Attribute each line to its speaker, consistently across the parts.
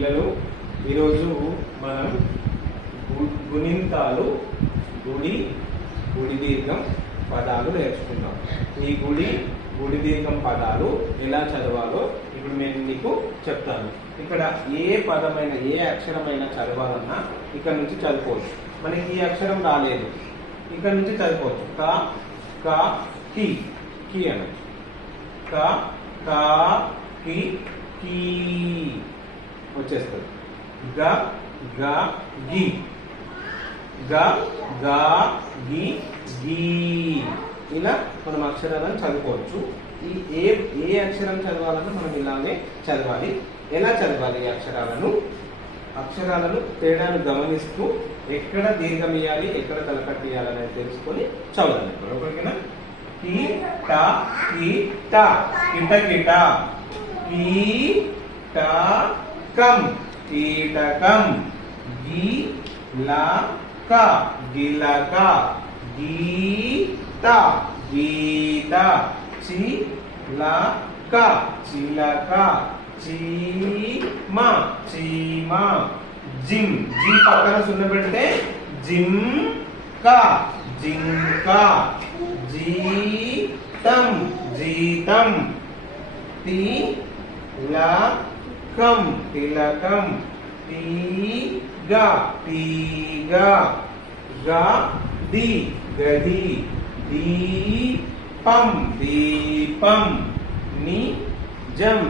Speaker 1: పిల్లలు ఈరోజు మనం గు- గుణింతాలు గుడి గుడి దీర్ఘం పదాలు నేర్చుకుందాం. ఈ గుడి గుడి దీర్ఘం పదాలు ఎలా చదవాలో ఇప్పుడు నేను మీకు చెప్తాను. ఇక్కడ ఏ పదమైన ఏ అక్షరమైన చదవాలన్నా ఇక్కడ నుంచి చదువుకోవచ్చు. మనకి ఈ అక్షరం రాలేదు. ఇక్కడ నుంచి చదువుకోవచ్చు. క క కి కి అనొచ్చు. క కా కి కీ. వచ్చేస్తుంది గ గ గి. గ గ గి గీ. ఇలా మనం అక్షరాలను చదువుకోవచ్చు. ఈ ఏ ఏ అక్షరం చదవాలన్నా మనం ఇలానే చదవాలి. ఎలా చదవాలి ఈ అక్షరాలను? అక్షరాలను తేడాను గమనిస్తూ ఎక్కడ దీర్ఘం ఇవ్వాలి ఎక్కడ తలకట్టు ఇవ్వాలనేది తెలుసుకొని చదవాలి ఓకేనా కి ట కి ట. కిట కిట కీ ట कम कीटकम, गीलाका गीलाका, गीता गीता, चिलाका चिलाका, चीमा चीमा, जिम जी पक्का सुनने पड़ते जिम का जिंका जीतम जीतम ती ला कम तिलकम ती गा ती गा गा दी गधी दीपम दीपम निजम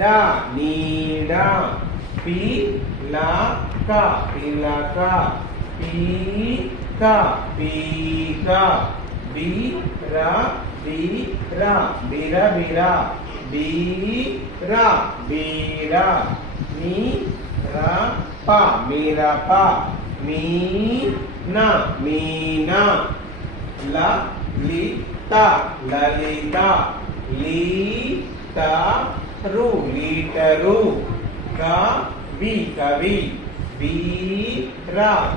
Speaker 1: का पी का पीलाका पीलाका बी रा बी रा बीरा बीरा। बीरा बीरा मी रा पा मीरा पा मीना मीना ला लिता ललिता लीता रू लीटरू कवि कवि शी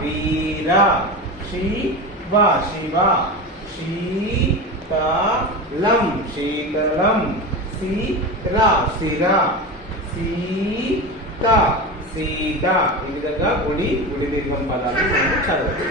Speaker 1: वीरा शिवा शिवा शीतलम शीतलम శిర శిర సీత సీత. ఈ విధంగా గుడి గుడి దీర్ఘం పదాలు మనం చదవాలి